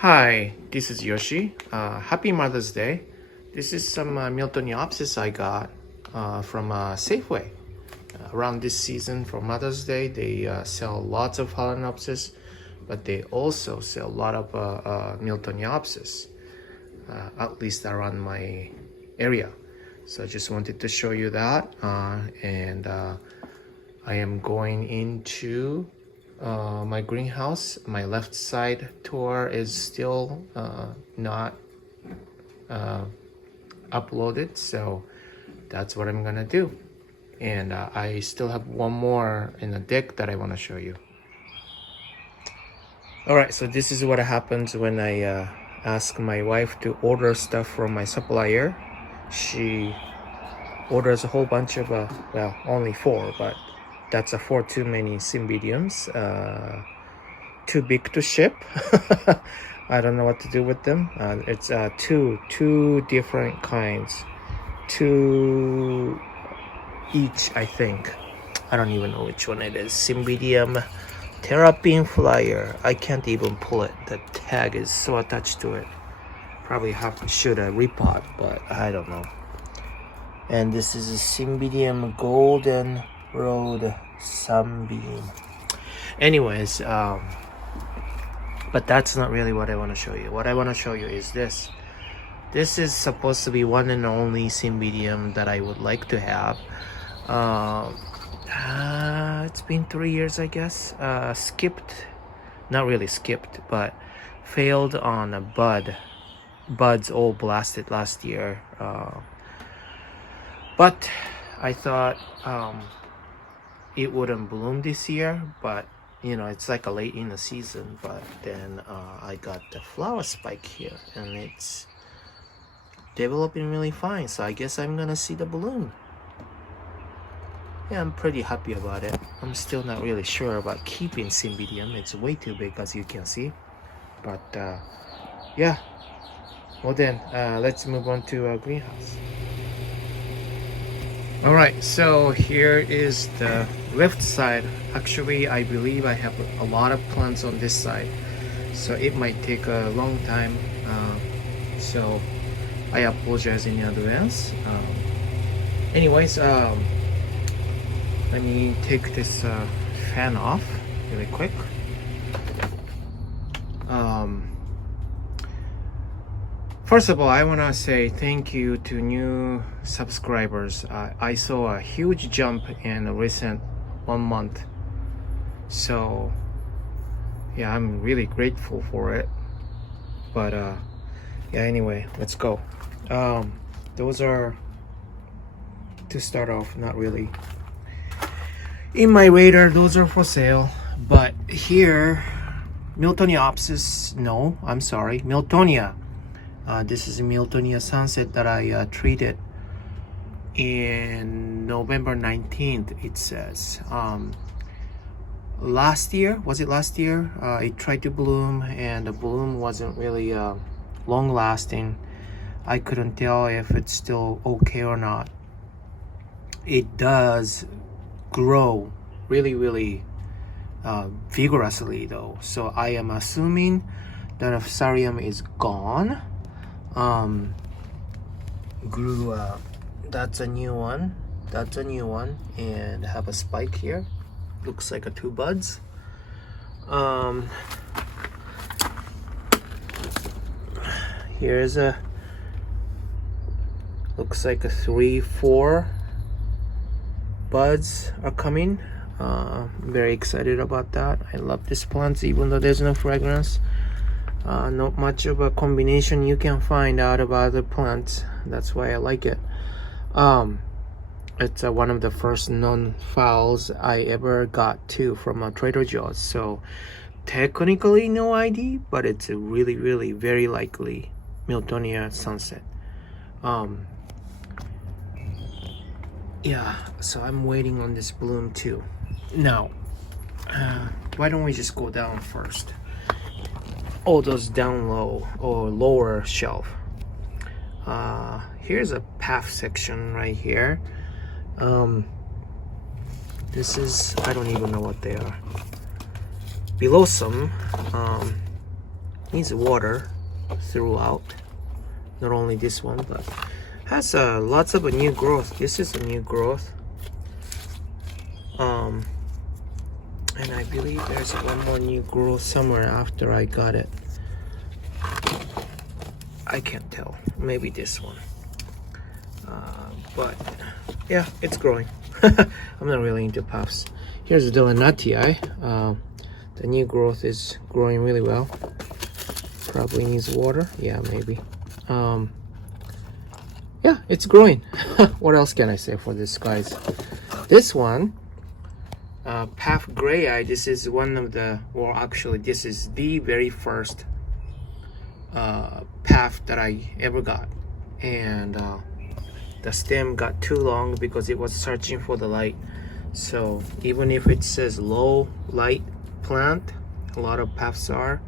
Hi, this is Yoshi. Happy Mother's Day. This is some Miltoniopsis I got from Safeway. Around this season for Mother's Day, they sell lots of Phalaenopsis, but they also sell a lot of Miltoniopsis, at least around my area. So I just wanted to show you that. And I am going into my greenhouse. My left side tour is still not uploaded, so that's what I'm gonna do. And I still have one more in the deck that I want to show you. All right, so this is what happens when I ask my wife to order stuff from my supplier. She orders a whole bunch of well, only 4, but that's a 4 too many Cymbidiums, too big to ship. I don't know what to do with them. It's two different kinds, 2 each, I think. I don't even know which one it is. Cymbidium Terrapin Flyer. I can't even pull it. The tag is so attached to it. Probably have to shoot a repot, but I don't know. And this is a Cymbidium Golden Road Sunbeam. Anyways, but that's not really what I want to show you. What I want to show you is this. This is supposed to be one and only Cymbidium that I would like to have. It's been 3 years, I guess. Skipped, not really skipped, but failed on a bud. Buds all blasted last year. But I thought it wouldn't bloom this year, but you know, it's like a late in the season. But then I got the flower spike here, and it's developing really fine, so I guess I'm gonna see the bloom. Yeah, I'm pretty happy about it. I'm still not really sure about keeping Cymbidium. It's way too big, as you can see. But yeah, well then, let's move on to our greenhouse. Alright, so here is the left side. Actually, I believe I have a lot of plants on this side, so it might take a long time. So I apologize in advance. Anyways, let me take this fan off really quick. First of all, I want to say thank you to new subscribers. I saw a huge jump in the recent 1 month. So yeah, I'm really grateful for it. But yeah, anyway, let's go. Those are, to start off, not really in my radar. Those are for sale. But here, Miltoniopsis, no, I'm sorry, Miltonia. This is a Miltonia Sunset that I treated in November 19th, it says. Last year, was it last year? It tried to bloom, and the bloom wasn't really long lasting. I couldn't tell if it's still okay or not. It does grow really vigorously though, so I am assuming that if Fusarium is gone. Grew that's a new one, and have a spike here. Looks like 2 buds. Here's a, looks like 3-4 buds are coming. Very excited about that. I love this plant, even though there's no fragrance. Not much of a combination you can find out of other plants. That's why I like it. It's one of the first non-fouls I ever got too from Trader Joe's. So technically no ID, but it's a really very likely Miltonia Sunset. Yeah, so I'm waiting on this bloom too. Now, why don't we just go down first? All those down low or lower shelf. Here's a path section right here. This is, I don't even know what they are. Below some needs water throughout. Not only this one, but has lots of a new growth. This is a new growth. And I believe there's one more new growth somewhere after I got it. I can't tell. Maybe this one. But yeah, it's growing. I'm not really into puffs. Here's the Donatii. The new growth is growing really well. Probably needs water. Yeah, maybe. Yeah, it's growing. What else can I say for this, guys? This one, Puff Gray Eye. This is one of the, or actually, this is the very first Puff that I ever got, and the stem got too long because it was searching for the light. So even if it says low light plant, a lot of puffs are,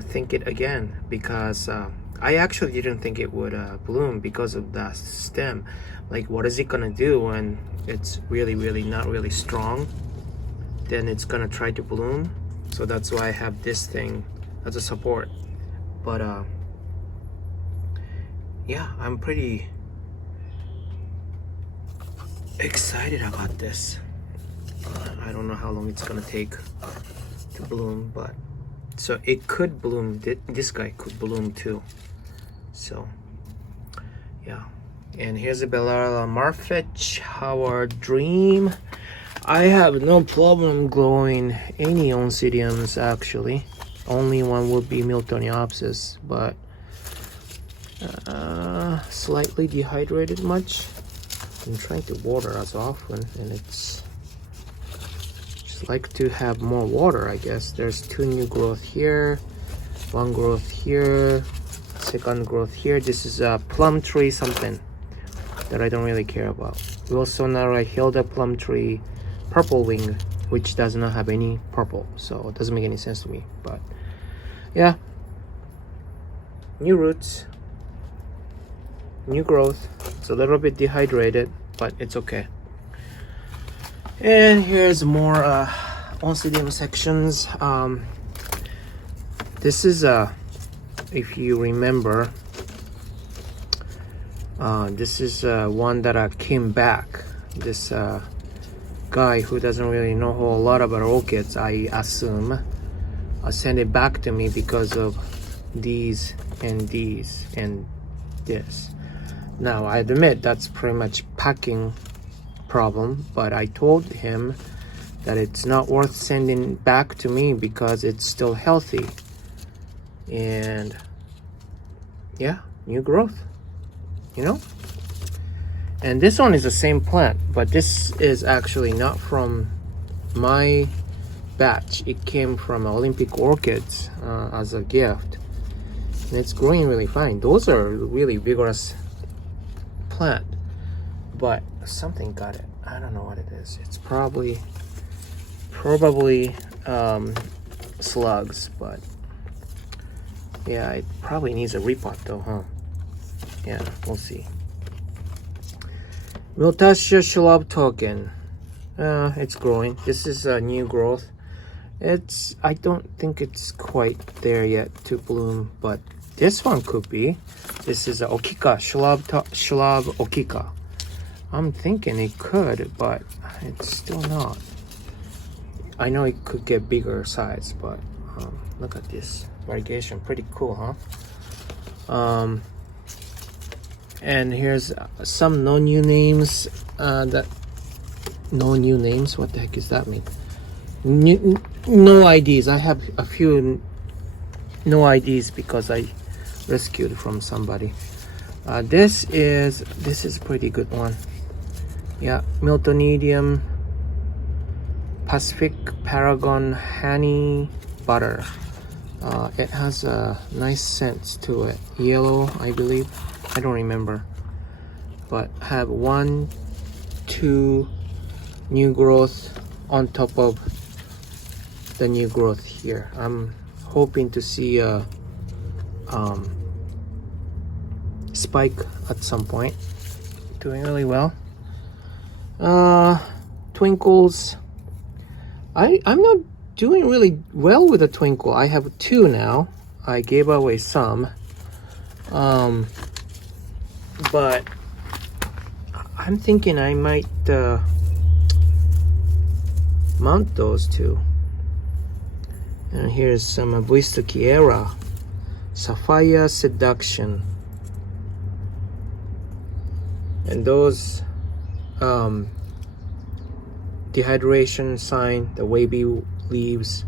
think it again, because I actually didn't think it would bloom because of the stem. Like, what is it gonna do when it's really not really strong? Then it's gonna try to bloom. So that's why I have this thing as a support. But yeah, I'm pretty excited about this. I don't know how long it's gonna take to bloom, but so it could bloom. This guy could bloom too. So yeah. And here's a Bellala Marfetch, our dream. I have no problem growing any oncidiums actually. Only one would be Miltoniopsis, but slightly dehydrated much. I'm trying to water as often, and it's just like to have more water, I guess. There's two new growth here, one growth here, second growth here. This is a plum tree something that I don't really care about. Wilsonara Hilda plum tree, purple wing, which does not have any purple, so it doesn't make any sense to me. But yeah, new roots, new growth. It's a little bit dehydrated, but it's okay. And here's more oncidium sections. This is if you remember, this is one that came back. This guy who doesn't really know a whole lot about orchids, I assume, sent it back to me because of these and this. Now I admit that's pretty much packing problem, but I told him that it's not worth sending back to me because it's still healthy. And yeah, new growth, you know. And this one is the same plant, but this is actually not from my batch. It came from Olympic Orchids as a gift, and it's growing really fine. Those are really vigorous plant, but something got it. I don't know what it is. It's probably slugs, but yeah, it probably needs a repot though, huh? Yeah, we'll see. Miltasia Shalab token. It's growing. This is a new growth. I don't think it's quite there yet to bloom, but this one could be. This is a Okika, Shalab Okika. I'm thinking it could, but it's still not. I know it could get bigger size, but look at this variegation. Pretty cool, huh? And here's some no new names. No new names. What the heck does that mean? No IDs. I have a few no IDs because I rescued from somebody. This is a pretty good one. Yeah, Miltonidium Pacific Paragon Honey Butter. It has a nice scent to it. Yellow, I believe. I don't remember. But have 1, 2 new growth on top of the new growth here. I'm hoping to see a spike at some point. Doing really well. Twinkles. I'm not doing really well with the twinkle. I have 2 now. I gave away some, but I'm thinking I might mount those two. And here's some Vista Kiera Sapphire Seduction, and those dehydration sign, the wavy leaves,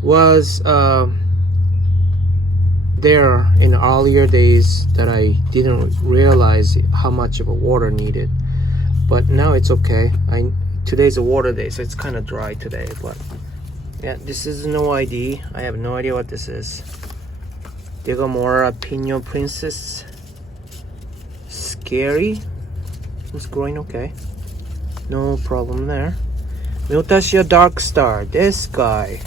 was there in earlier days that I didn't realize how much of a water needed, but now it's okay. Today's a water day, so it's kind of dry today. But yeah, this is no ID. I have no idea what this is. Degamora Pino Princess. Scary. It's growing okay. No problem there. Miltasia Dark Star. This guy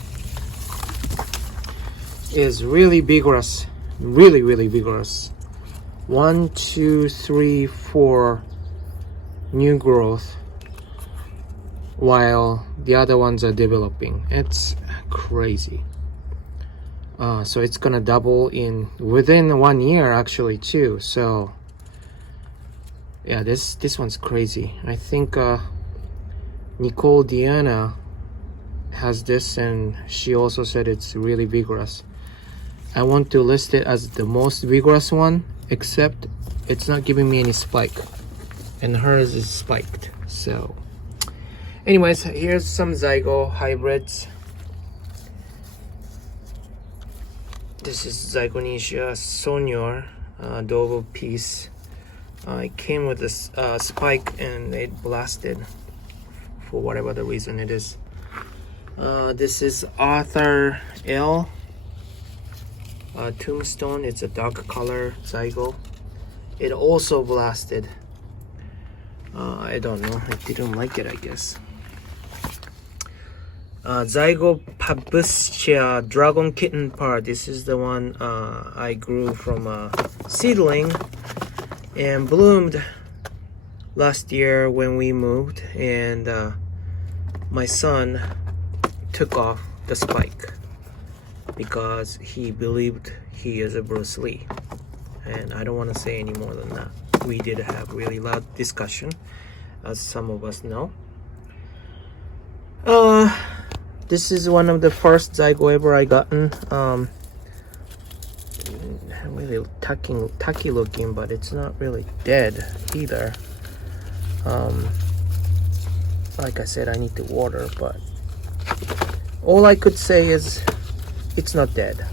is really vigorous. Really vigorous. 1, 2, 3, 4 new growth, while the other ones are developing. It's crazy. So it's gonna double in within 1 year actually too. So yeah, this one's crazy. I think Nicole Diana has this, and she also said it's really vigorous. I want to list it as the most vigorous one, except it's not giving me any spike, and hers is spiked. So anyways, here's some Zygo hybrids. This is Zygonesia Sonior Dovo piece. It came with this spike and it blasted for whatever the reason it is. This is Arthur L. Tombstone. It's a dark color Zygo. It also blasted. I don't know. I didn't like it, I guess. Zygo Pabustia Dragon Kitten Part. This is the one I grew from a seedling and bloomed last year when we moved, and my son took off the spike because he believed he is a Bruce Lee, and I don't want to say any more than that. We did have really loud discussion, as some of us know. This is one of the first Zygo ever I gotten. Really tacky looking, but it's not really dead either. Like I said, I need to water, but all I could say is it's not dead.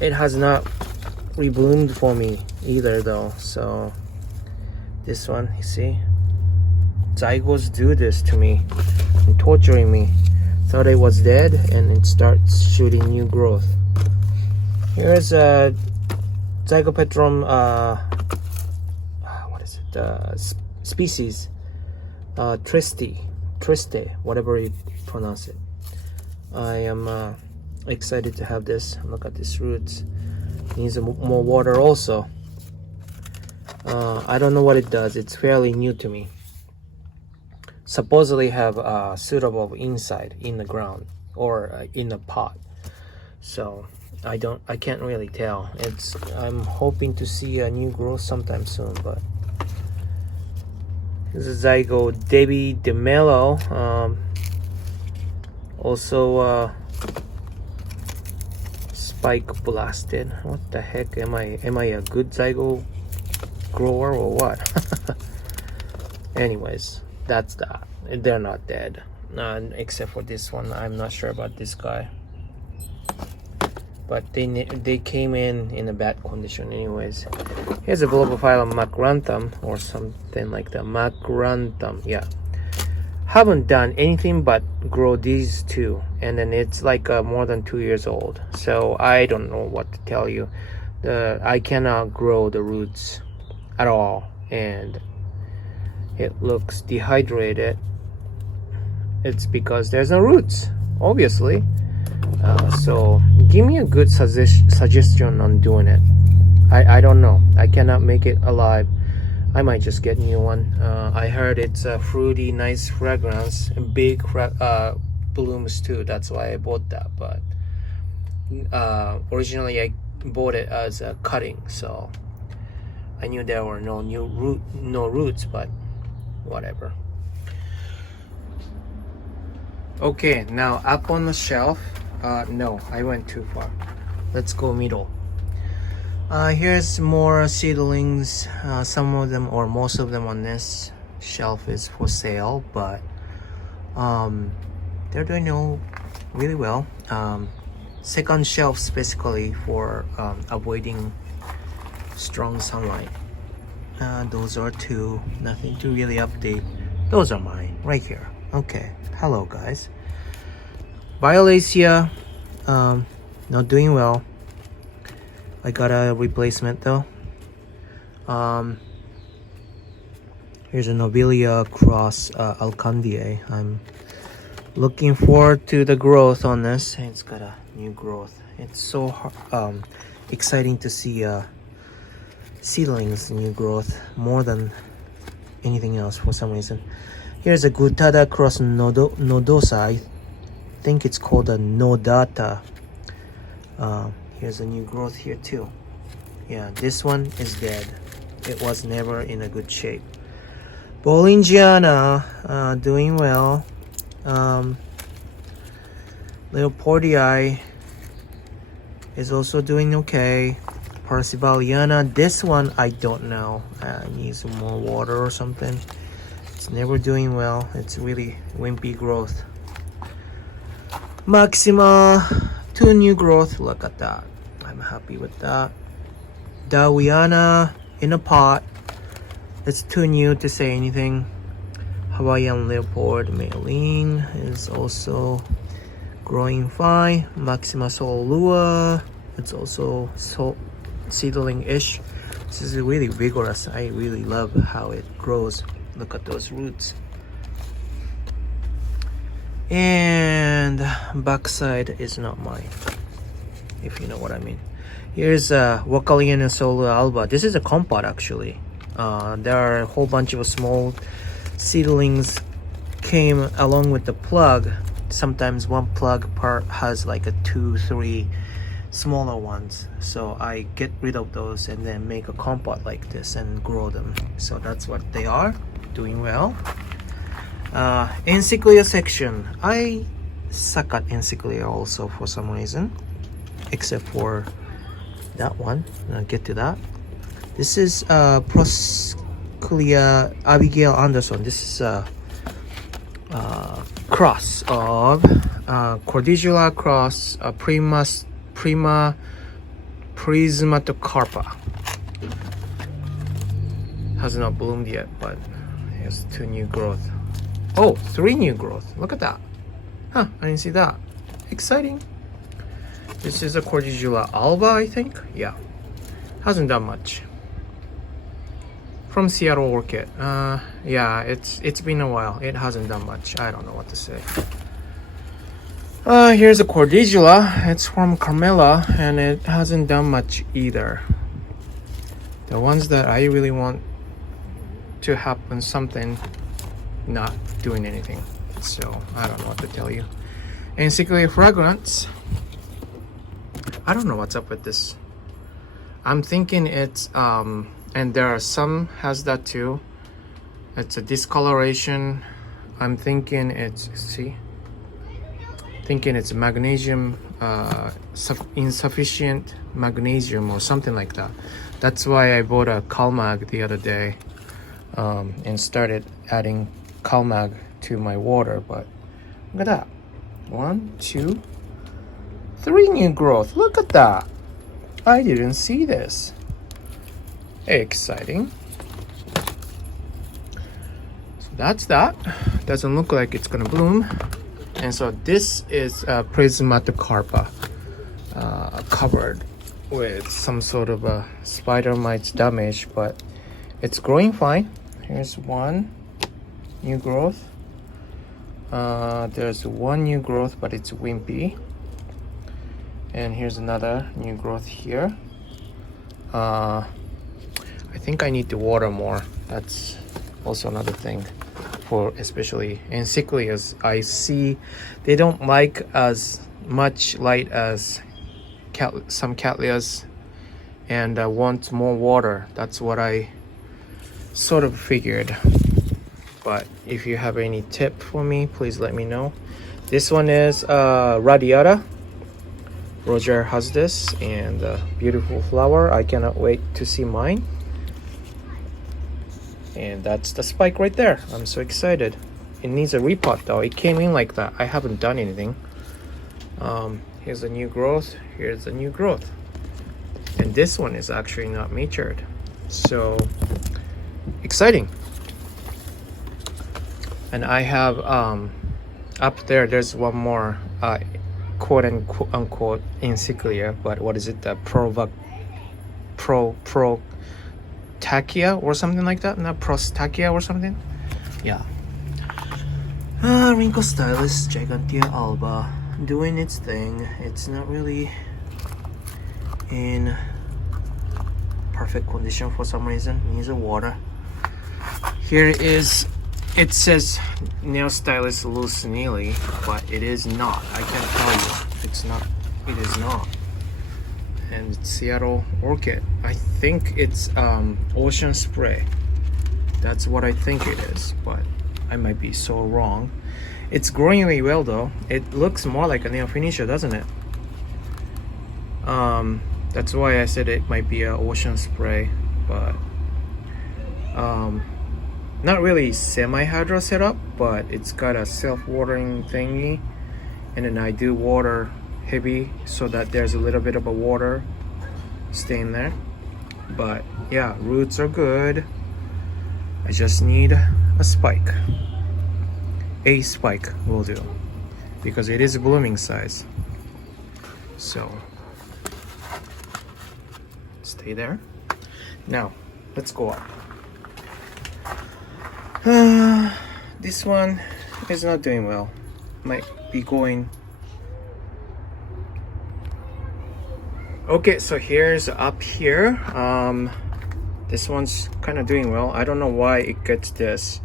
It has not rebloomed for me either though. So this one, you see, Zygos do this to me and torturing me. Thought it was dead and it starts shooting new growth. Here's a Zygopetrum what is it, species, Triste, whatever you pronounce it. I am excited to have this. Look at these roots. Needs more water also. I don't know what it does. It's fairly new to me. Supposedly have suitable inside in the ground or in the pot. So I can't really tell. I'm hoping to see a new growth sometime soon, but this is Zygo Debbie DeMello. Also spike blasted. What the heck? Am I a good Zygo grower or what? Anyways, that's that. They're not dead, except for this one. I'm not sure about this guy, but they came in a bad condition anyways. Here's a Globophyllum macranthum or something like that. Macranthum, yeah. Haven't done anything but grow these two, and then it's like more than 2 years old. So I don't know what to tell you. I cannot grow the roots at all, and it looks dehydrated. It's because there's no roots, obviously. So give me a good suggestion on doing it. I don't know. I cannot make it alive. I might just get a new one. I heard it's a fruity, nice fragrance and big blooms too. That's why I bought that. But originally I bought it as a cutting, so I knew there were no roots, but whatever. Okay, now up on the shelf. No, I went too far. Let's go middle. Here's more seedlings. Some of them or most of them on this shelf is for sale, but they're doing really well. Second shelf basically for avoiding strong sunlight. Those are two. Nothing to really update. Those are mine right here. Okay. Hello guys. Violacia, not doing well. I got a replacement though. Here's a Nobilia cross Alcandier. I'm looking forward to the growth on this. It's got a new growth. It's so exciting to see seedlings new growth more than anything else for some reason. Here's a Gutada cross Nodosa. I think it's called a Nodata. Here's a new growth here too. Yeah, this one is dead. It was never in a good shape. Bollingiana, doing well. Leopoldii is also doing okay. Parcivaliana, this one I don't know. Needs some more water or something. It's never doing well. It's really wimpy growth. Maxima, 2 new growth. Look at that. I'm happy with that. Dawiana in a pot. It's too new to say anything. Hawaiian Leopard Maylene is also growing fine. Maxima Solua, it's also seedling-ish. This is really vigorous. I really love how it grows. Look at those roots. And backside is not mine, if you know what I mean. Here's Wakaliana Solo Alba. This is a compote actually. There are a whole bunch of small seedlings came along with the plug. Sometimes one plug part has like a 2-3 smaller ones, so I get rid of those and then make a compote like this and grow them. So that's what they are, doing well. Encyclia section. I suck at Encyclia also for some reason, except for that one. I'll get to that. This is Prosculia Abigail Anderson. This is a cross of Cordillera cross Prima Prismatocarpa. Has not bloomed yet, but it has 2 new growth. Oh, 3 new growth. Look at that. Huh, I didn't see that. Exciting. This is a Cordillera alba, I think. Yeah. Hasn't done much. From Seattle Orchid. Yeah, it's been a while. It hasn't done much. I don't know what to say. Here's a Cordillera. It's from Carmela, and it hasn't done much either. The ones that I really want to happen something, not doing anything. So I don't know what to tell you. Encyclia fragrance. I don't know what's up with this. I'm thinking it's and there are some has that too. It's a discoloration. I'm thinking it's magnesium, insufficient magnesium or something like that. That's why I bought a Calmag the other day and started adding Calmag to my water. But look at that. 1, 2, 3 new growth. Look at that. I didn't see this. Exciting. So that's that. Doesn't look like it's gonna bloom. And so this is Prismatocarpa covered with some sort of a spider mites damage, but it's growing fine. Here's 1 new growth. There's 1 new growth, but it's wimpy. And here's another new growth here. I think I need to water more. That's also another thing for especially encyclias. I see they don't like as much light as some cattleyas and want more water. That's what I sort of figured. But if you have any tip for me, please let me know. This one is radiata. Roger has this, and beautiful flower. I cannot wait to see mine. And that's the spike right there. I'm so excited. It needs a repot though. It came in like that. I haven't done anything. Here's the new growth. Here's the new growth. And this one is actually not matured. So exciting. And I have up there's one more quote unquote encyclia, but what is it? The Tachia or something like that? Not Prostachia or something? Yeah. Rinco Stylus Gigantea alba doing its thing. It's not really in perfect condition for some reason. Needs a water. Here is, it says Neostylus lucinili, but it is not. I can't tell you. It's not. It is not. And it's Seattle Orchid. I think it's ocean spray. That's what I think it is, but I might be so wrong. It's growing really well though. It looks more like a Neophoenicia, doesn't it? That's why I said it might be an ocean spray, but not really semi-hydro setup, but it's got a self-watering thingy, and then I do water heavy so that there's a little bit of a water staying there. But yeah, roots are good. I just need a spike. A spike will do, because it is a blooming size. So stay there. Now let's go up. This one is not doing well. Might be going. Okay, so here's up here. This one's kind of doing well. I don't know why it gets this.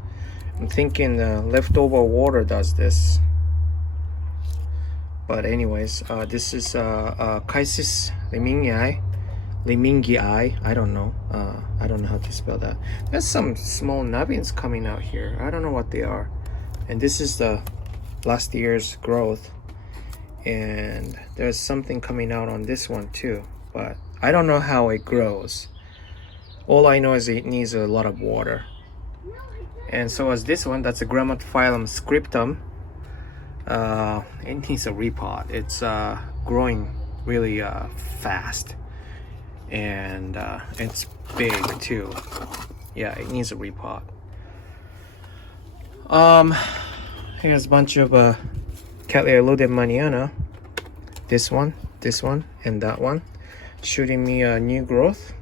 I'm thinking the leftover water does this. But anyways, this is Chysis lemingii. I don't know. I don't know how to spell that. There's some small nubbins coming out here. I don't know what they are. And this is the last year's growth. And there's something coming out on this one too, but I don't know how it grows. All I know is it needs a lot of water. And so as this one, that's a Grammatophyllum scriptum. It needs a repot. It's growing really fast, and it's big too. Yeah, it needs a repot. Here's a bunch of Cattleya lodemaniana. This one, and that one, shooting me a new growth.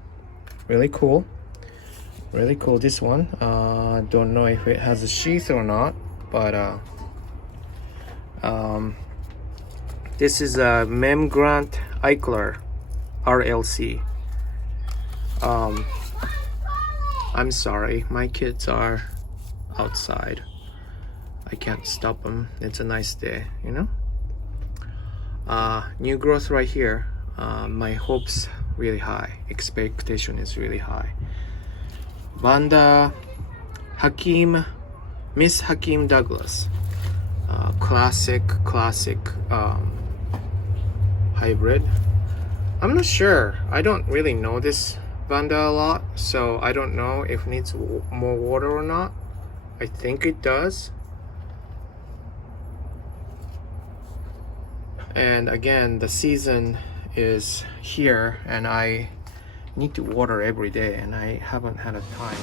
Really cool. Really cool. This one, don't know if it has a sheath or not, but this is a Mem Grant Eichler RLC. I'm sorry, my kids are outside. I can't stop them. It's a nice day, you know. New growth right here. My hopes really high. Expectation is really high. Vanda Hakeem, Miss Hakeem Douglas. Classic hybrid. I'm not sure. I don't really know this Vanda a lot, so I don't know if it needs more water or not. I think it does. And again, the season is here and I need to water every day and I haven't had a time.